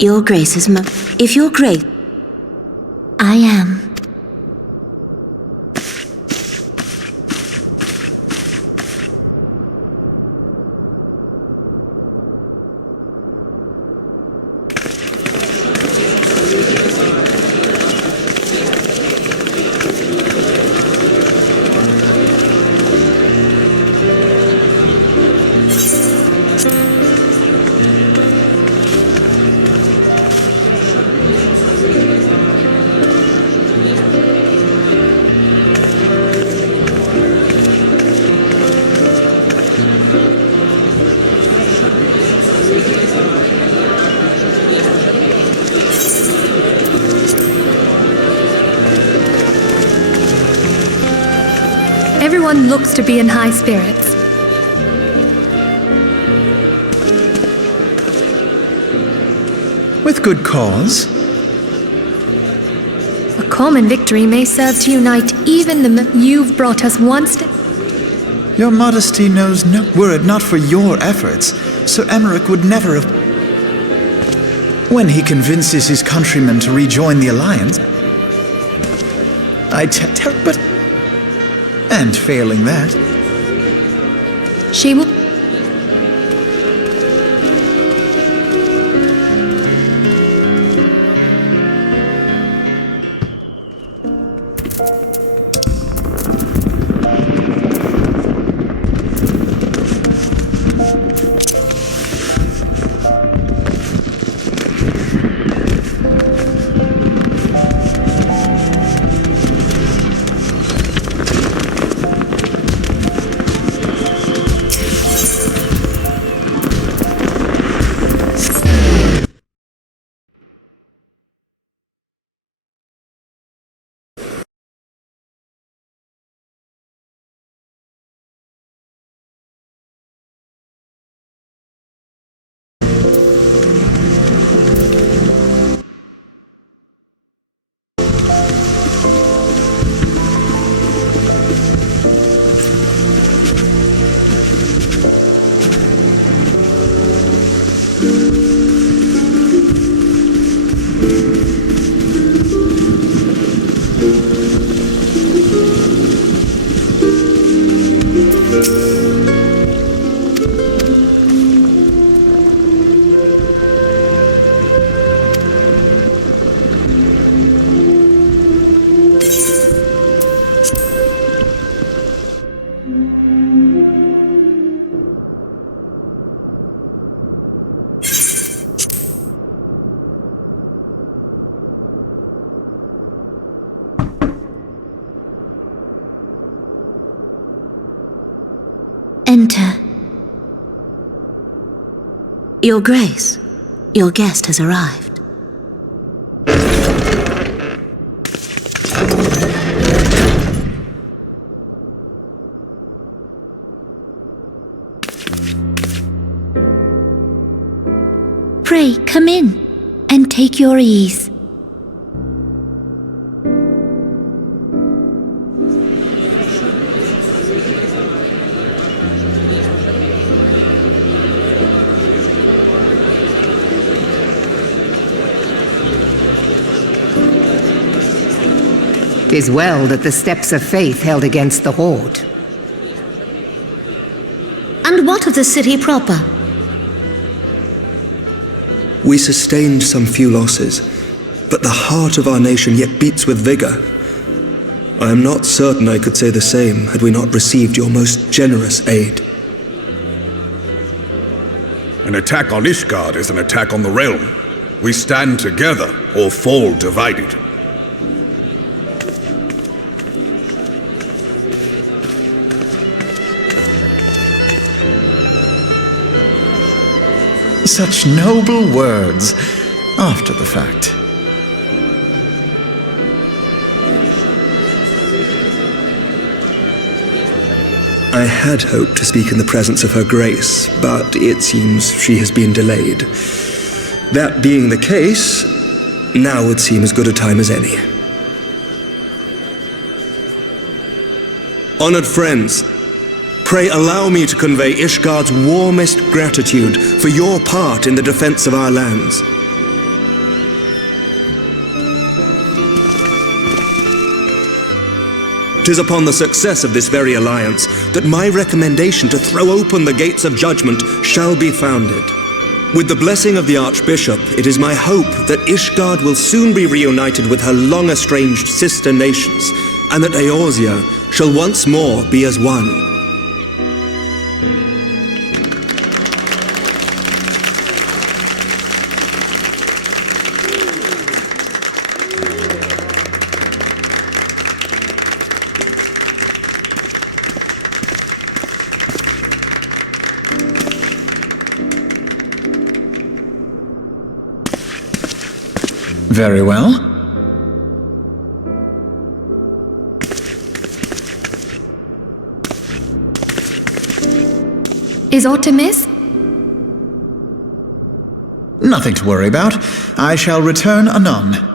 Your grace is if your grace... I am. Everyone looks to be in high spirits. With good cause. A common victory may serve to unite even the you've brought us one step. Your modesty knows no... Were it not for your efforts, Sir Emmerich would never have... When he convinces his countrymen to rejoin the Alliance... but... And failing that... She will... Enter. Your Grace, your guest has arrived. Pray, come in and take your ease. Tis well that the steps of faith held against the Horde. And what of the city proper? We sustained some few losses, but the heart of our nation yet beats with vigor. I am not certain I could say the same had we not received your most generous aid. An attack on Ishgard is an attack on the realm. We stand together or fall divided. Such noble words after the fact. I had hoped to speak in the presence of Her Grace, but it seems she has been delayed. That being the case, now would seem as good a time as any. Honored friends, pray allow me to convey Ishgard's warmest gratitude for your part in the defense of our lands. 'Tis upon the success of this very alliance that my recommendation to throw open the gates of judgment shall be founded. With the blessing of the Archbishop, it is my hope that Ishgard will soon be reunited with her long-estranged sister nations, and that Eorzea shall once more be as one. Very well. Is aught amiss? Nothing to worry about. I shall return anon.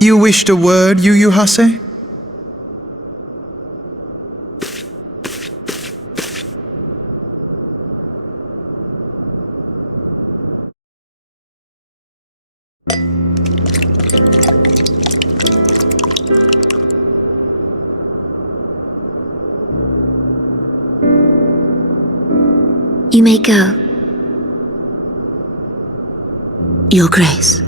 You wished a word, Yu Hase? You may go. Your Grace.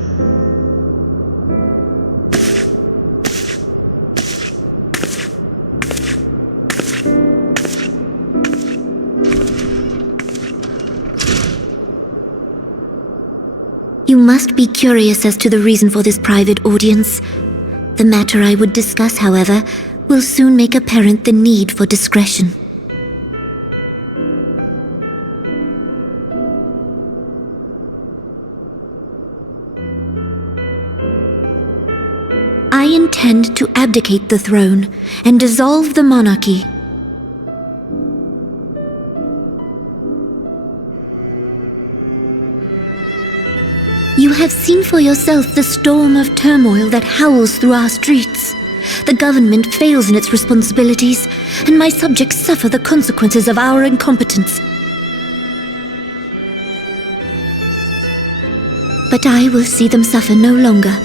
You must be curious as to the reason for this private audience. The matter I would discuss, however, will soon make apparent the need for discretion. I intend to abdicate the throne and dissolve the monarchy. You have seen for yourself the storm of turmoil that howls through our streets. The government fails in its responsibilities, and my subjects suffer the consequences of our incompetence. But I will see them suffer no longer.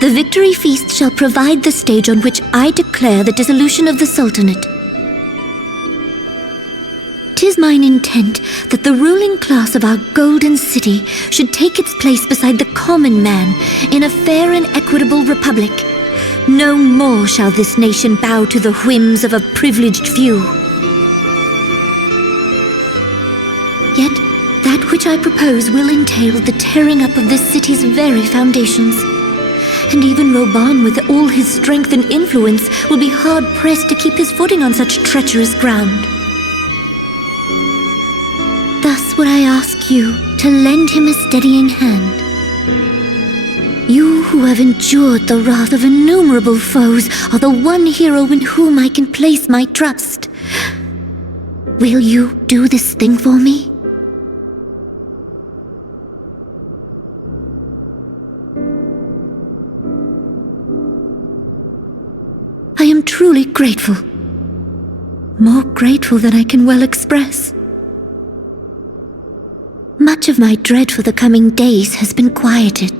The victory feast shall provide the stage on which I declare the dissolution of the Sultanate. 'Tis mine intent that the ruling class of our golden city should take its place beside the common man in a fair and equitable republic. No more shall this nation bow to the whims of a privileged few. Yet, that which I propose will entail the tearing up of this city's very foundations. And even Reborn, with all his strength and influence, will be hard-pressed to keep his footing on such treacherous ground. Thus would I ask you to lend him a steadying hand. You who have endured the wrath of innumerable foes are the one hero in whom I can place my trust. Will you do this thing for me? I am truly grateful. More grateful than I can well express. Much of my dread for the coming days has been quieted.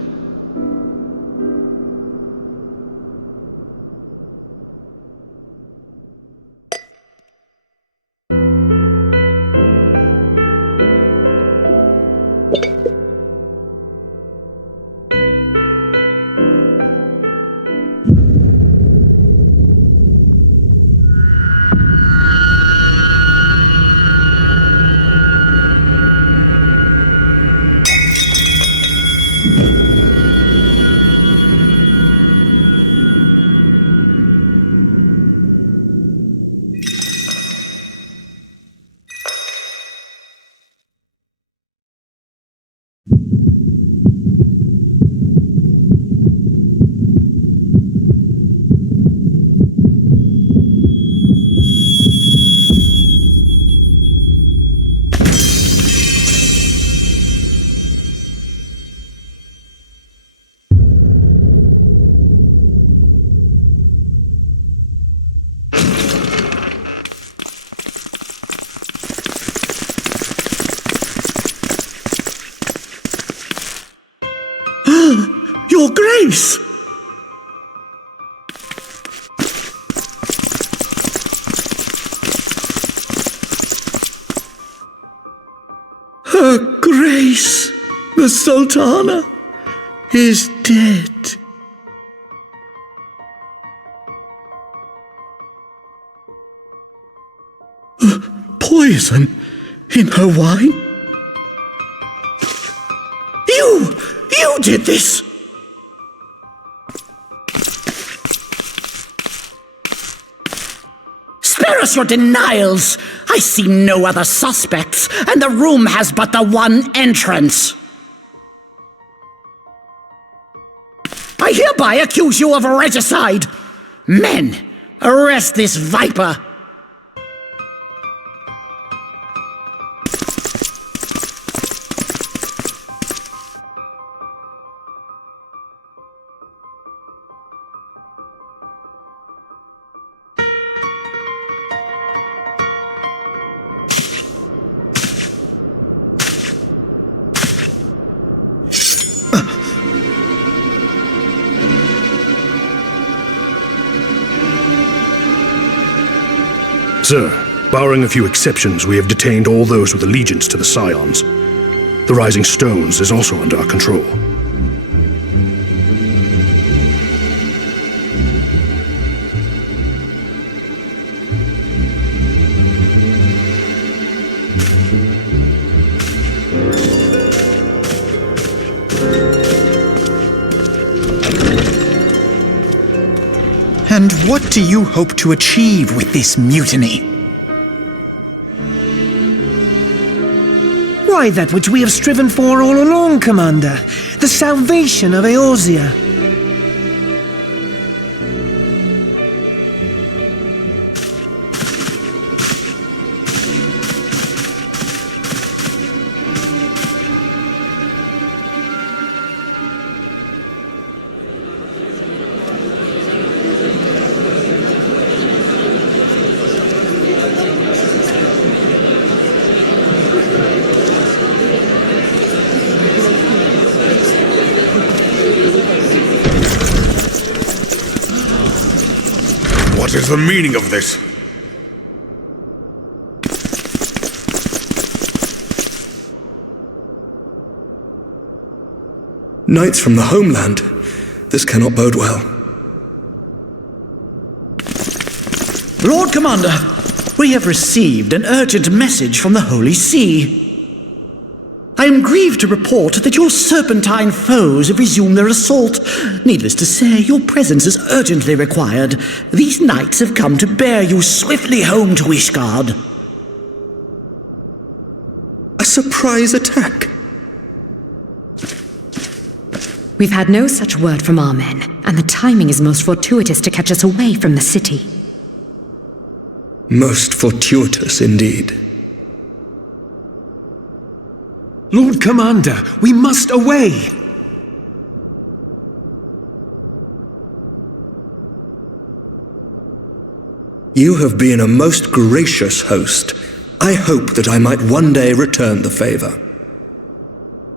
Grace! Her Grace, the Sultana, is dead. Poison in her wine? You did this! Spare us your denials! I see no other suspects, and the room has but the one entrance. I hereby accuse you of regicide! Men, arrest this viper! Sir, barring a few exceptions, we have detained all those with allegiance to the Scions. The Rising Stones is also under our control. And what do you hope to achieve with this mutiny? Why, that which we have striven for all along, Commander. The salvation of Eorzea. What is the meaning of this? Knights from the homeland. This cannot bode well. Lord Commander, we have received an urgent message from the Holy See. I am grieved to report that your serpentine foes have resumed their assault. Needless to say, your presence is urgently required. These knights have come to bear you swiftly home to Ishgard. A surprise attack? We've had no such word from our men, and the timing is most fortuitous to catch us away from the city. Most fortuitous indeed. Lord Commander, we must away! You have been a most gracious host. I hope that I might one day return the favor.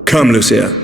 Come, Lucia.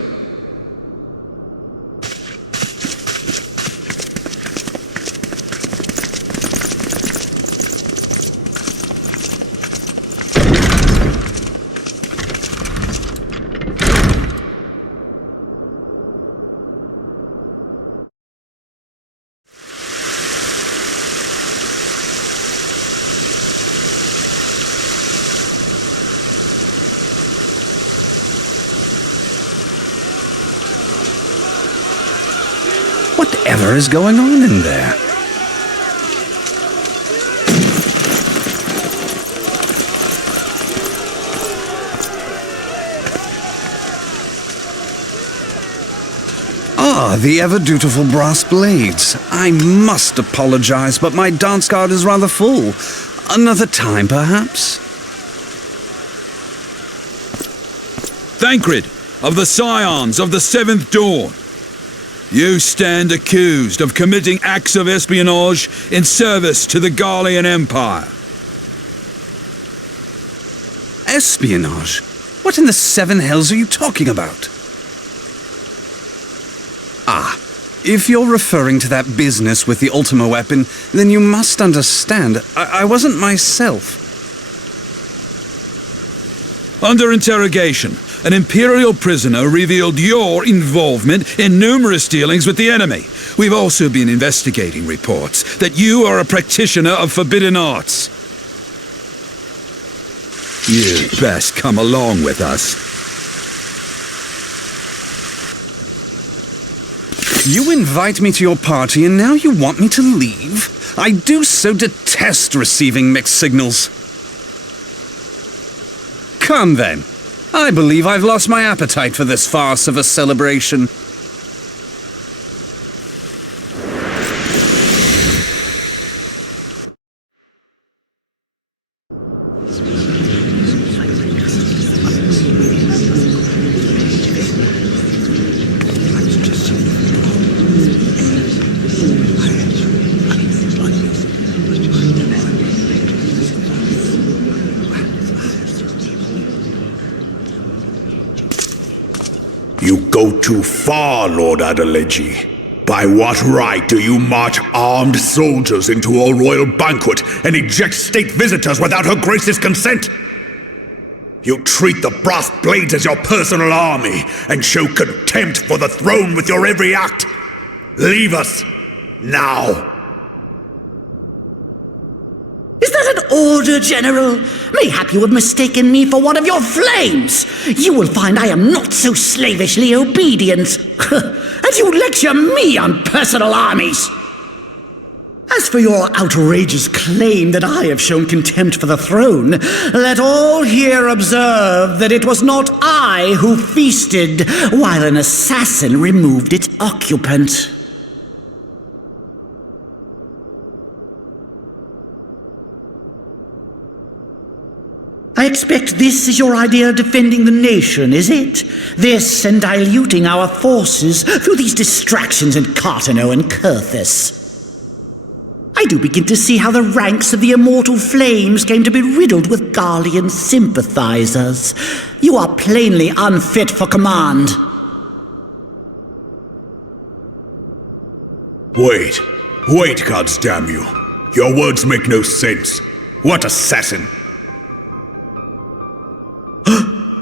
Whatever is going on in there? Ah, the ever-dutiful brass blades. I must apologize, but my dance card is rather full. Another time, perhaps? Thancred, of the Scions of the Seventh Dawn. You stand accused of committing acts of espionage in service to the Garlean Empire. Espionage? What in the seven hells are you talking about? Ah, If you're referring to that business with the Ultima weapon, then you must understand, I wasn't myself. Under interrogation, an Imperial prisoner revealed your involvement in numerous dealings with the enemy. We've also been investigating reports that you are a practitioner of forbidden arts. You'd best come along with us. You invite me to your party and now you want me to leave? I do so detest receiving mixed signals. Come then. I believe I've lost my appetite for this farce of a celebration. You go too far, Lord Adeleji. By what right do you march armed soldiers into a royal banquet and eject state visitors without her grace's consent? You treat the brass blades as your personal army and show contempt for the throne with your every act. Leave us, now. Is that an order, General? Mayhap you have mistaken me for one of your flames. You will find I am not so slavishly obedient. And you lecture me on personal armies. As for your outrageous claim that I have shown contempt for the throne, let all here observe that it was not I who feasted while an assassin removed its occupant. I expect this is your idea of defending the nation, is it? This and diluting our forces through these distractions in Cartano and Kurthis. I do begin to see how the ranks of the Immortal Flames came to be riddled with Garlean sympathizers. You are plainly unfit for command. Wait, goddamn you. Your words make no sense. What assassin?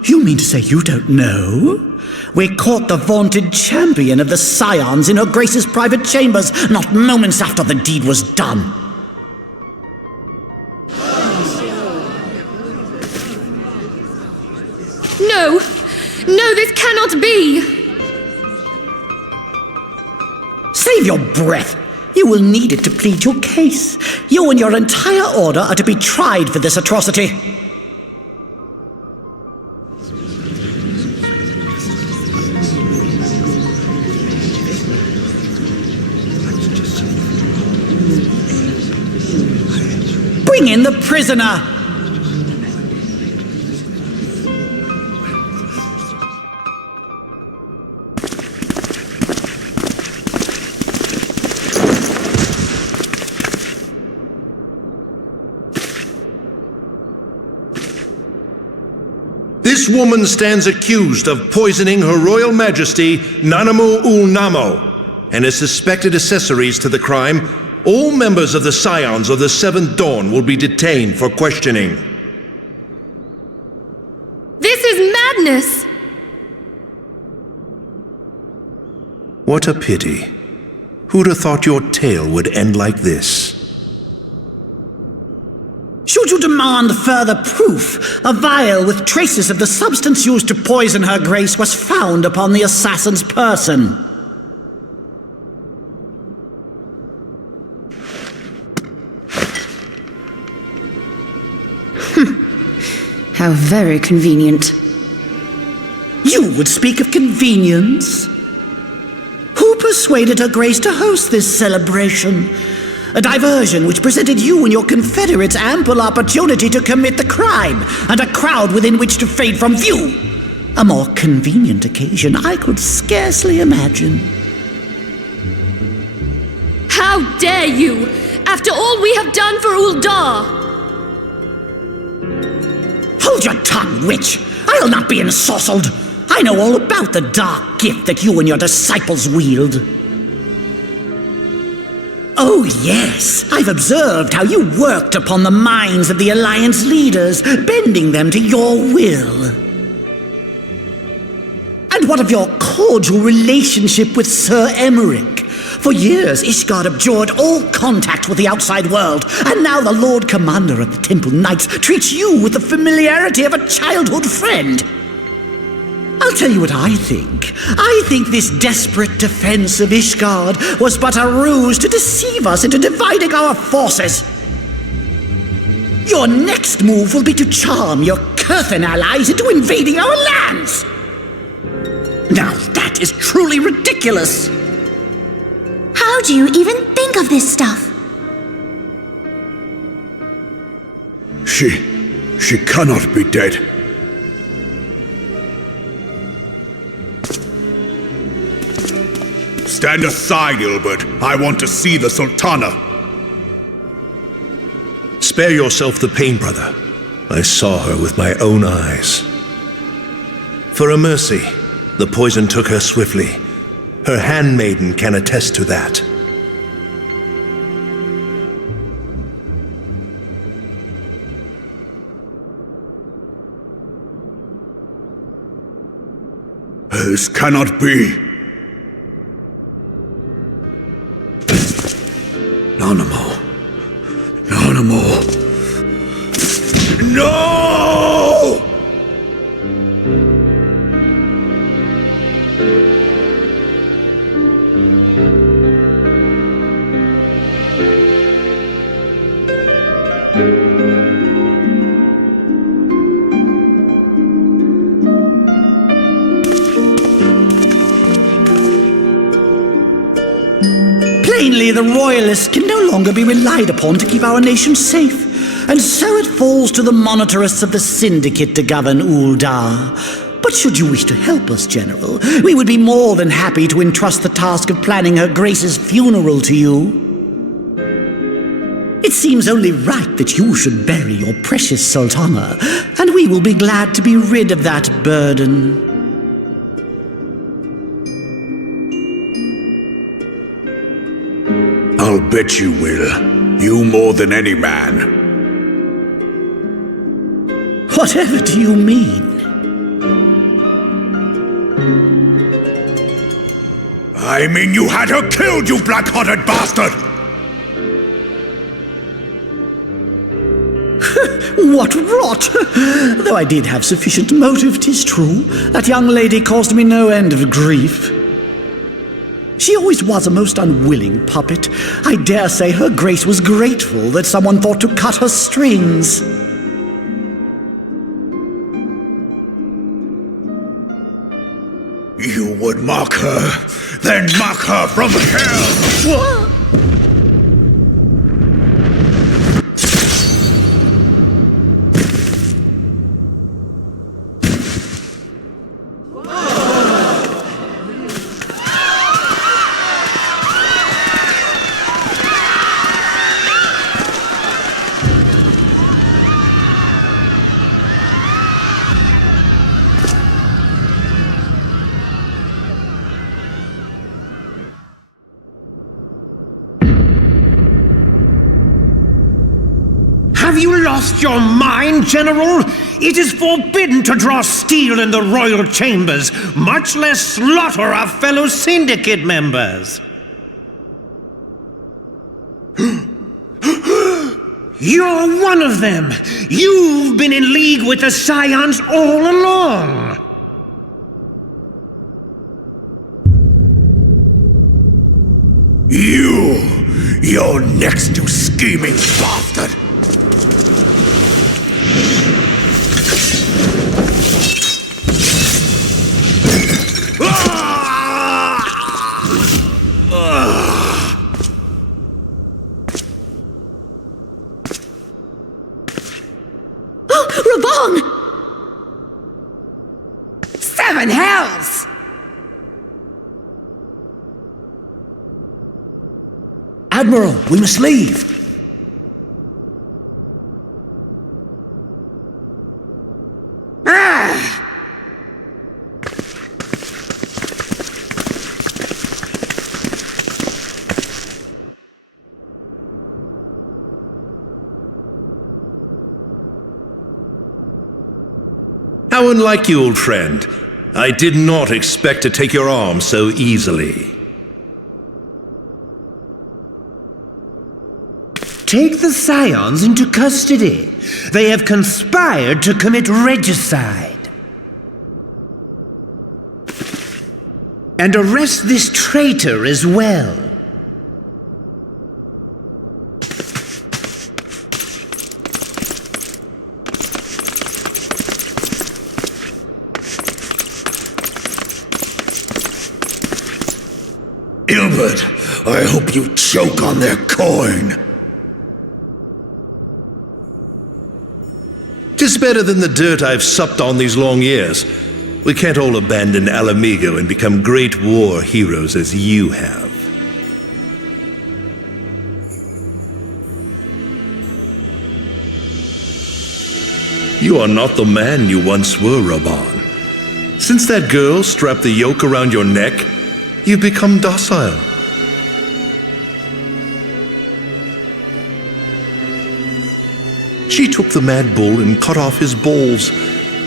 You mean to say you don't know? We caught the vaunted champion of the Scions in her Grace's private chambers, not moments after the deed was done. No! No, this cannot be! Save your breath. You will need it to plead your case. You and your entire order are to be tried for this atrocity. Bring in the prisoner! This woman stands accused of poisoning Her Royal Majesty Nanamu ul Namo and his suspected accessories to the crime. All members of the Scions of the Seventh Dawn will be detained for questioning. This is madness! What a pity. Who'd have thought your tale would end like this? Should you demand further proof, a vial with traces of the substance used to poison Her Grace was found upon the assassin's person. How very convenient. You would speak of convenience? Who persuaded Her Grace to host this celebration? A diversion which presented you and your confederates ample opportunity to commit the crime, and a crowd within which to fade from view. A more convenient occasion I could scarcely imagine. How dare you! After all we have done for Uldar! Hold your tongue, witch! I'll not be ensorcelled! I know all about the dark gift that you and your disciples wield. Oh, yes. I've observed how you worked upon the minds of the Alliance leaders, bending them to your will. And what of your cordial relationship with Sir Emmerich? For years, Ishgard abjured all contact with the outside world, and now the Lord Commander of the Temple Knights treats you with the familiarity of a childhood friend. I'll tell you what I think. I think this desperate defense of Ishgard was but a ruse to deceive us into dividing our forces. Your next move will be to charm your Kurthan allies into invading our lands. Now that is truly ridiculous. How do you even think of this stuff? She cannot be dead. Stand aside, Ilbert. I want to see the Sultana. Spare yourself the pain, brother. I saw her with my own eyes. For a mercy, the poison took her swiftly. Her handmaiden can attest to that. This cannot be. None more. None more. No! Plainly, the Royalists can no longer be relied upon to keep our nation safe, and so it falls to the monitorists of the Syndicate to govern Uldar. But should you wish to help us, General, we would be more than happy to entrust the task of planning Her Grace's funeral to you. It seems only right that you should bury your precious Sultana, and we will be glad to be rid of that burden. I'll bet you will. You more than any man. Whatever do you mean? I mean you had her killed, you black-hearted bastard! What rot! Though I did have sufficient motive, 'tis true. That young lady caused me no end of grief. She always was a most unwilling puppet. I dare say Her Grace was grateful that someone thought to cut her strings. You would mock her, then mock her from hell! What? Have you lost your mind, General? It is forbidden to draw steel in the royal chambers, much less slaughter our fellow Syndicate members. You're one of them! You've been in league with the Scions all along! You're next, you scheming bastard! Reborn! Seven hells! Admiral, we must leave. How unlike you, old friend. I did not expect to take your arm so easily. Take the Scions into custody. They have conspired to commit regicide. And arrest this traitor as well. Ilbert, I hope you choke on their coin. 'Tis better than the dirt I've supped on these long years. We can't all abandon Alamigo and become great war heroes as you have. You are not the man you once were, Reborn. Since that girl strapped the yoke around your neck, you've become docile. She took the mad bull and cut off his balls,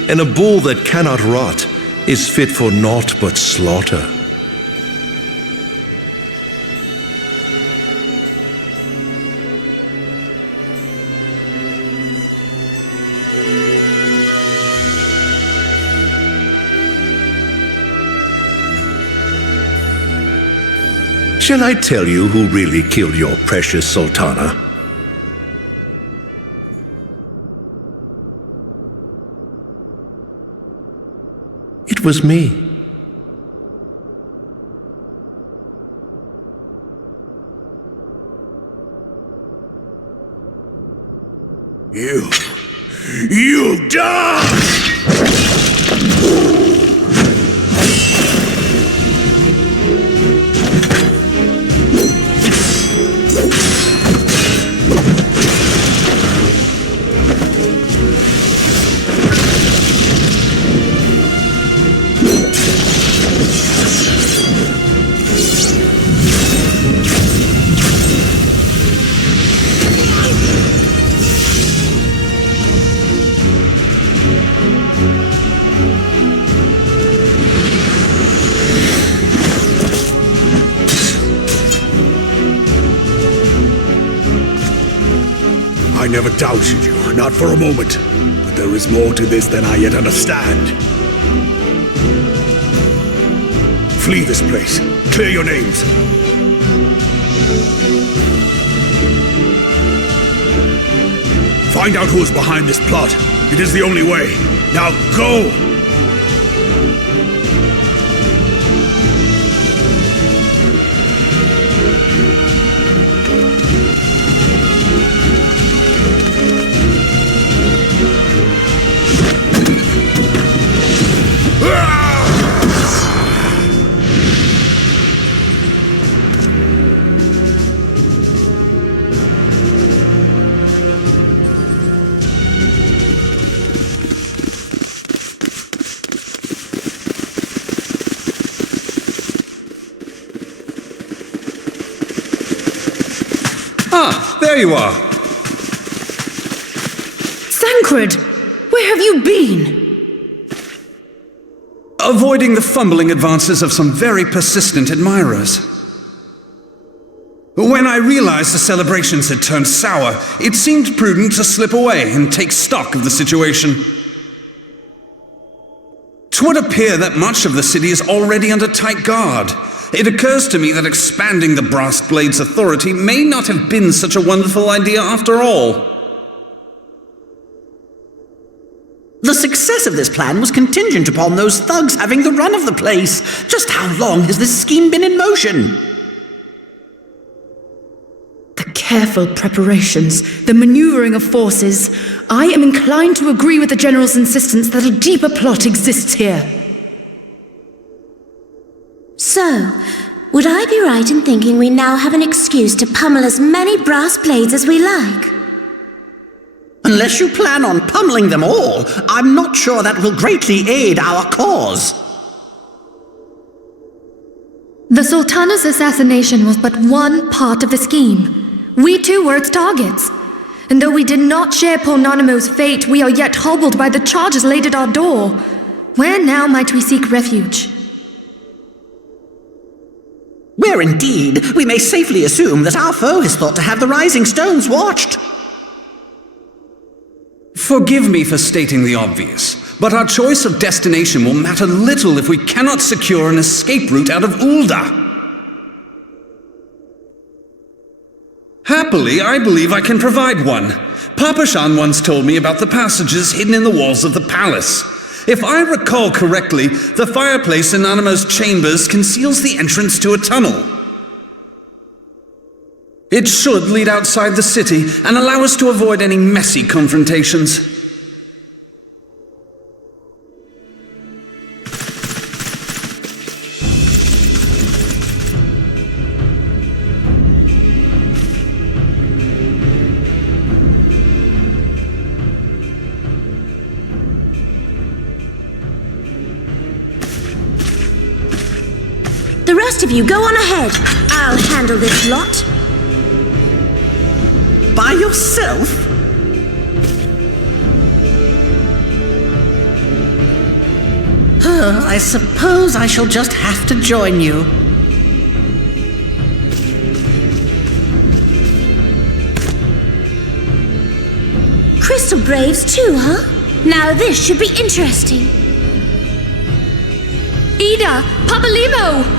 and a bull that cannot rot is fit for naught but slaughter. Shall I tell you who really killed your precious Sultana? It was me. You die! I never doubted you, not for a moment. But there is more to this than I yet understand. Flee this place. Clear your names. Find out who is behind this plot. It is the only way. Now go! Ah, there you are. Sancred, where have you been? Avoiding the fumbling advances of some very persistent admirers. When I realized the celebrations had turned sour, it seemed prudent to slip away and take stock of the situation. 'Twould appear that much of the city is already under tight guard. It occurs to me that expanding the Brass Blade's authority may not have been such a wonderful idea after all. The success of this plan was contingent upon those thugs having the run of the place. Just how long has this scheme been in motion? The careful preparations, the maneuvering of forces. I am inclined to agree with the General's insistence that a deeper plot exists here. So, would I be right in thinking we now have an excuse to pummel as many brass blades as we like? Unless you plan on pummeling them all, I'm not sure that will greatly aid our cause. The Sultana's assassination was but one part of the scheme. We too were its targets. And though we did not share poor Nanamo's fate, we are yet hobbled by the charges laid at our door. Where now might we seek refuge? Where indeed we may safely assume that our foe is thought to have the rising stones watched. Forgive me for stating the obvious, but our choice of destination will matter little if we cannot secure an escape route out of Ulda. Happily, I believe I can provide one. Papa Shan once told me about the passages hidden in the walls of the palace. If I recall correctly, the fireplace in Nanamo's chambers conceals the entrance to a tunnel. It should lead outside the city and allow us to avoid any messy confrontations. The rest of you, go on ahead. I'll handle this lot. By yourself? I suppose I shall just have to join you. Crystal Braves too, huh? Now this should be interesting. Ida! Papalimo!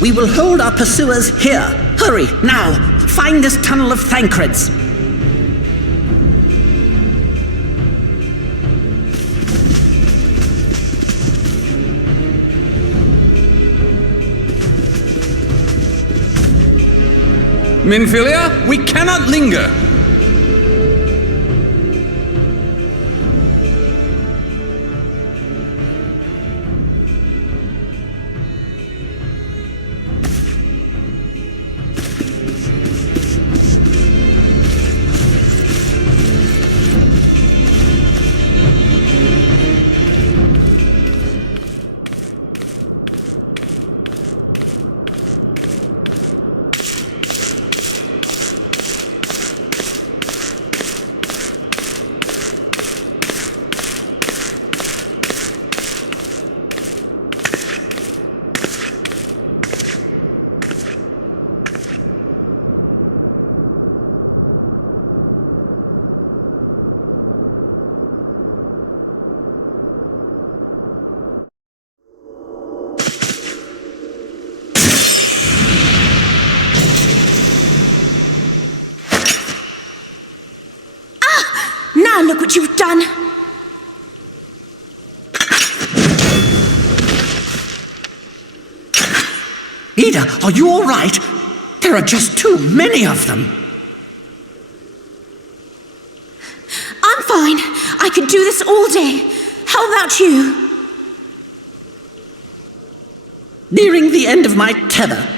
We will hold our pursuers here. Hurry, now! Find this tunnel of Thancreds. Minfilia, we cannot linger! Now look what you've done! Ida, are you all right? There are just too many of them. I'm fine. I could do this all day. How about you? Nearing the end of my tether.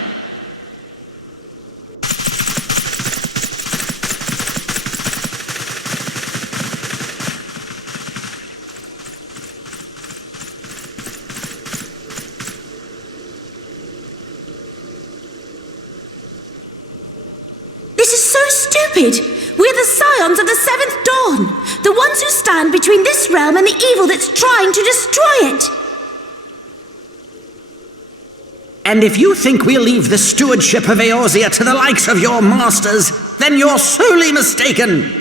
We're the scions of the Seventh Dawn, the ones who stand between this realm and the evil that's trying to destroy it. And if you think we'll leave the stewardship of Eorzea to the likes of your masters, then you're sorely mistaken.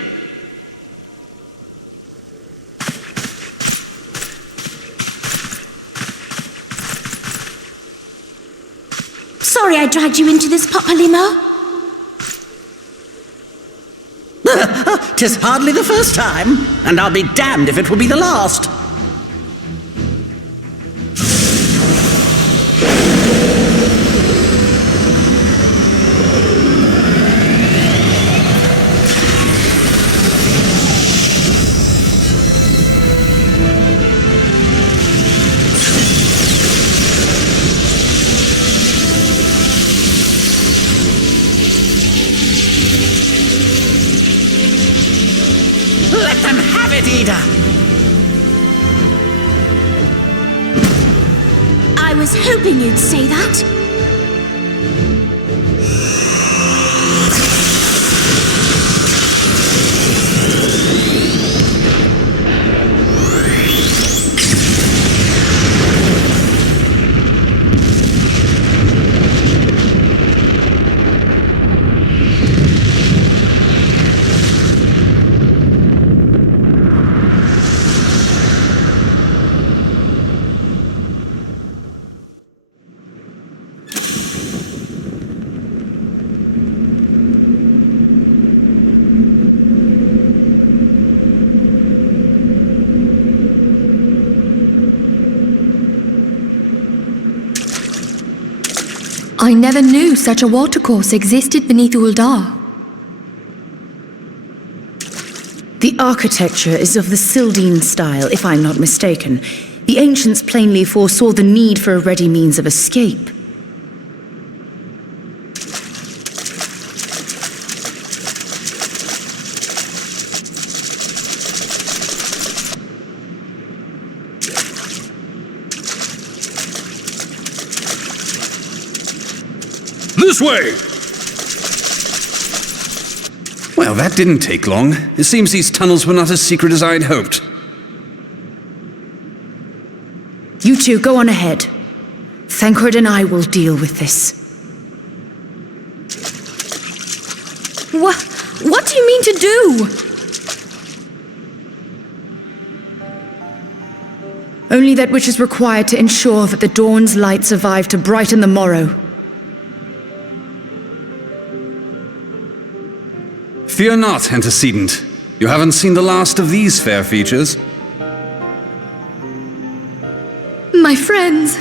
Sorry I dragged you into this, Papalimo. 'Tis hardly the first time, and I'll be damned if it will be the last. Let them have it, Ida! I was hoping you'd say that. I never knew such a watercourse existed beneath Uldar. The architecture is of the Sildine style, if I'm not mistaken. The ancients plainly foresaw the need for a ready means of escape. This way! Well, that didn't take long. It seems these tunnels were not as secret as I'd hoped. You two, go on ahead. Thancred and I will deal with this. What do you mean to do? Only that which is required to ensure that the dawn's light survive to brighten the morrow. Fear not, antecedent. You haven't seen the last of these fair features. My friends.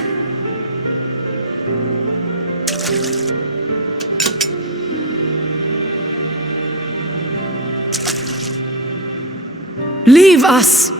Leave us!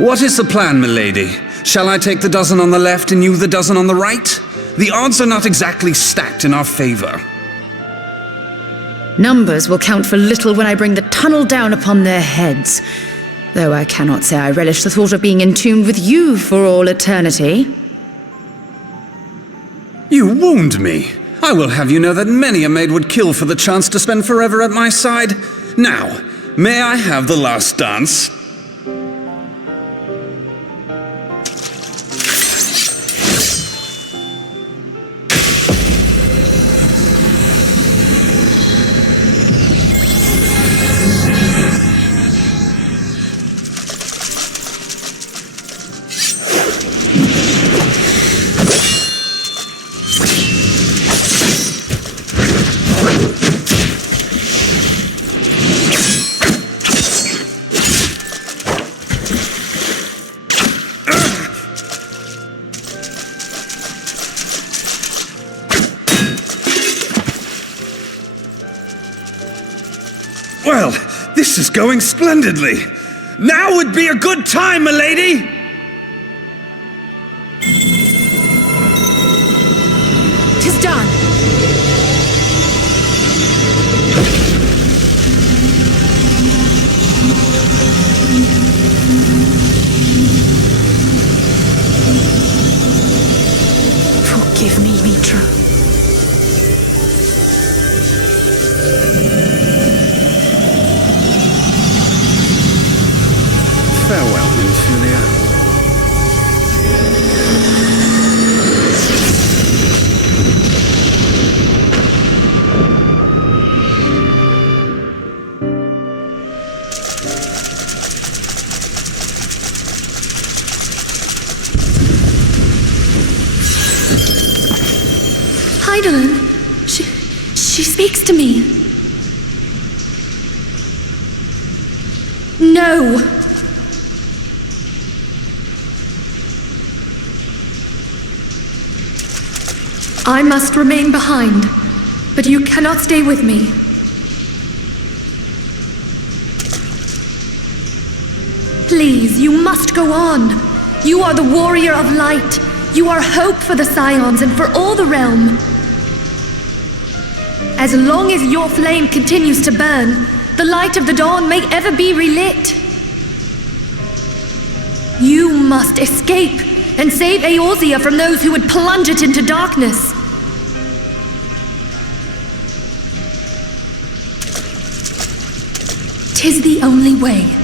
What is the plan, milady? Shall I take the dozen on the left and you the dozen on the right? The odds are not exactly stacked in our favor. Numbers will count for little when I bring the tunnel down upon their heads. Though I cannot say I relish the thought of being entombed with you for all eternity. You wound me. I will have you know that many a maid would kill for the chance to spend forever at my side. Now, may I have the last dance? Well, this is going splendidly. Now would be a good time, milady! "'Tis done. Forgive me, Mitra. Farewell, Infilia. Heidelin, she speaks to me. No. I must remain behind, but you cannot stay with me. Please, you must go on. You are the warrior of light. You are hope for the Scions and for all the realm. As long as your flame continues to burn, the light of the dawn may ever be relit. You must escape and save Eorzea from those who would plunge it into darkness. "'Tis the only way."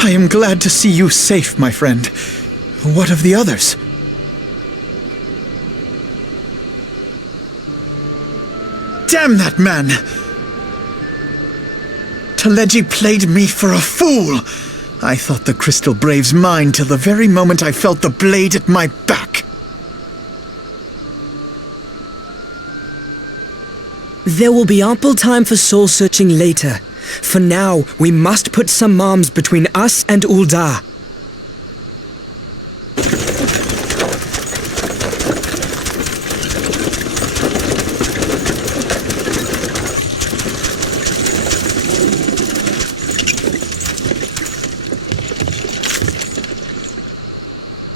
I am glad to see you safe, my friend. What of the others? Damn that man! Taleji played me for a fool! I thought the Crystal Brave's mine till the very moment I felt the blade at my back. There will be ample time for soul-searching later. For now, we must put some arms between us and Ul'dah.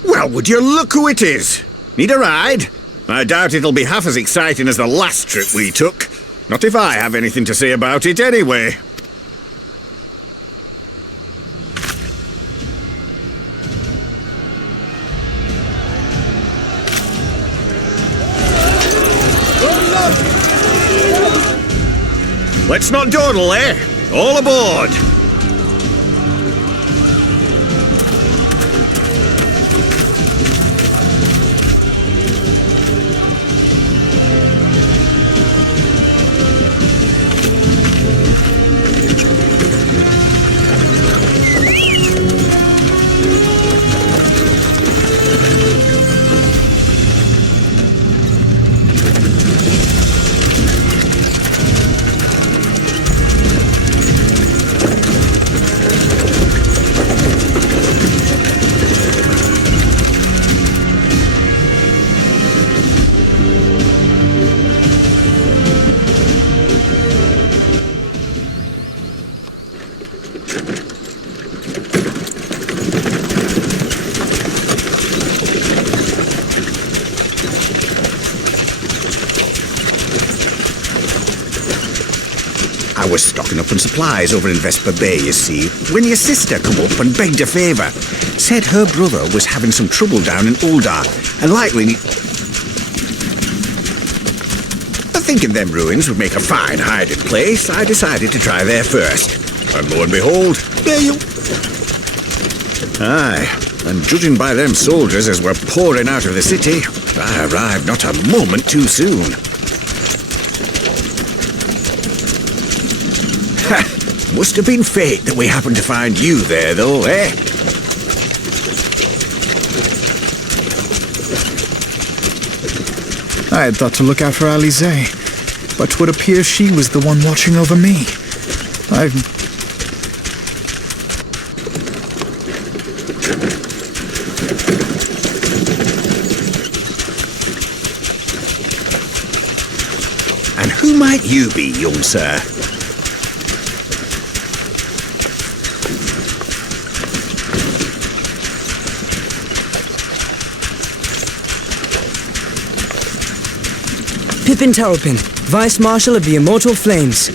Well, would you look who it is? Need a ride? I doubt it'll be half as exciting as the last trip we took. Not if I have anything to say about it anyway. Let's not dawdle, eh? All aboard! I was stocking up on supplies over in Vesper Bay, you see, when your sister come up and begged a favour. Said her brother was having some trouble down in Ul'dah, and likely... Thinking them ruins would make a fine hiding place, I decided to try there first. And lo and behold, there you... Aye, and judging by them soldiers as were pouring out of the city, I arrived not a moment too soon. Must have been fate that we happened to find you there, though, eh? I had thought to look out for Alize, but 'twould appear she was the one watching over me. And who might you be, young sir? Pippin Taropin, Vice Marshal of the Immortal Flames.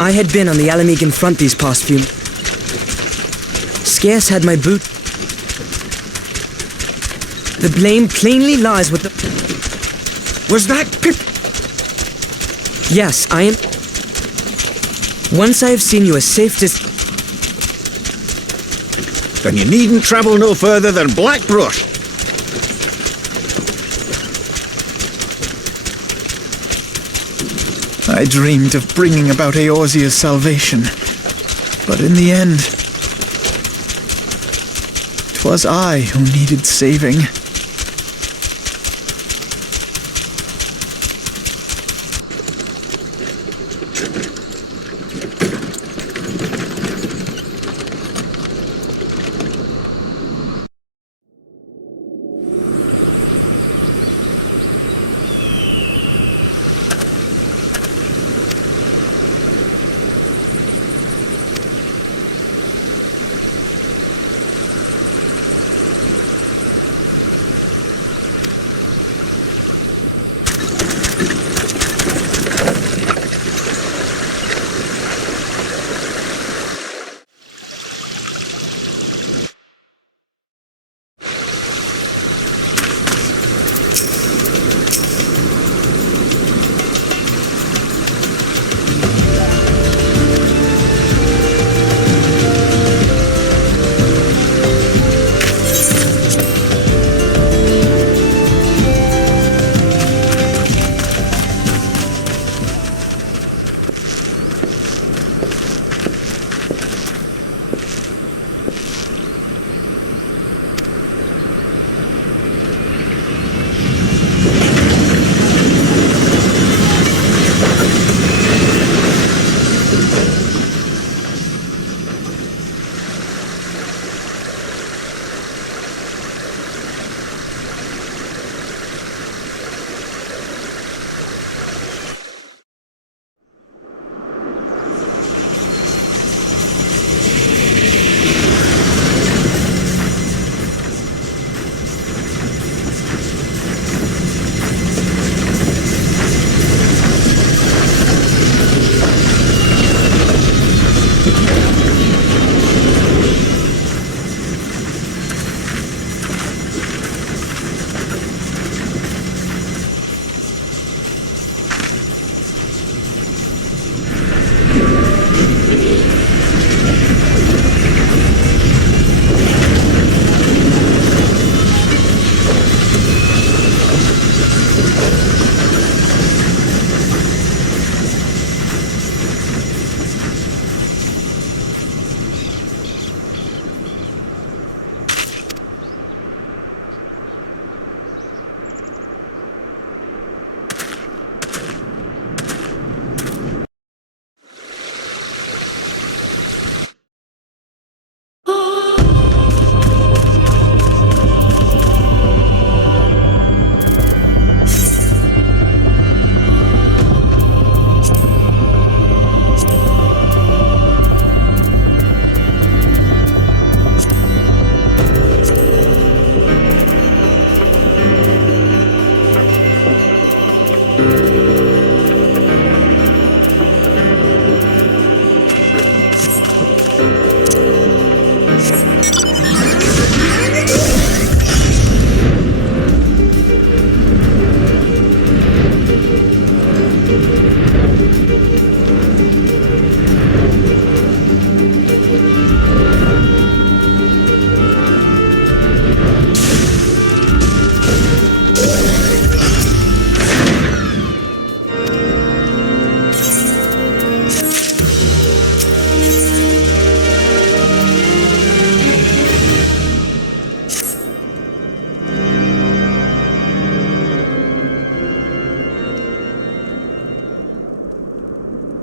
I had been on the Alamegan front these past few... Scarce had my boot... The blame plainly lies with the... Was that... Yes, I am... Once I have seen you as safe as... Then you needn't travel no further than Blackbrush. I dreamed of bringing about Eorzea's salvation, but in the end, 'twas I who needed saving.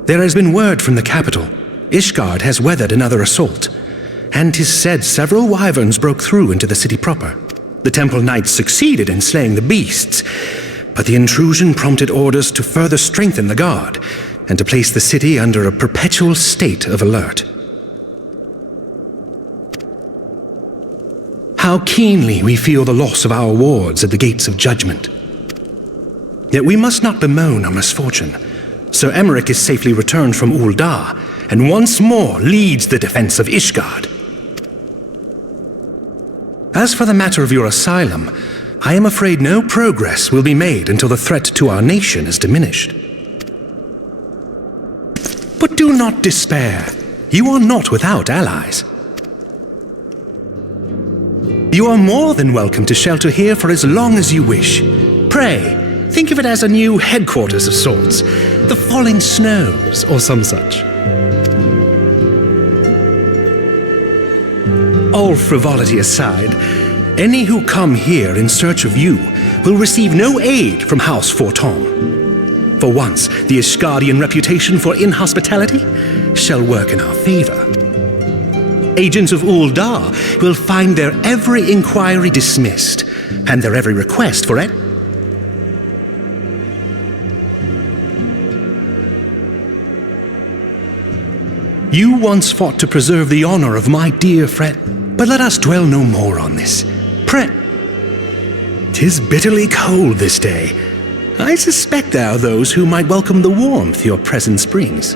There has been word from the capital. Ishgard has weathered another assault, and 'tis said several wyverns broke through into the city proper. The temple knights succeeded in slaying the beasts, but the intrusion prompted orders to further strengthen the guard, and to place the city under a perpetual state of alert. How keenly we feel the loss of our wards at the gates of judgment. Yet we must not bemoan our misfortune. Sir Emmerich is safely returned from Ul'dah, and once more leads the defense of Ishgard. As for the matter of your asylum, I am afraid no progress will be made until the threat to our nation is diminished. But do not despair. You are not without allies. You are more than welcome to shelter here for as long as you wish. Pray, think of it as a new headquarters of sorts. The falling snows, or some such. All frivolity aside, any who come here in search of you will receive no aid from House Forton. For once, the Ishgardian reputation for inhospitality shall work in our favor. Agents of Uldar will find their every inquiry dismissed, and their every request for it. You once fought to preserve the honor of my dear friend, but let us dwell no more on this. "'Tis bitterly cold this day. I suspect there are those who might welcome the warmth your presence brings.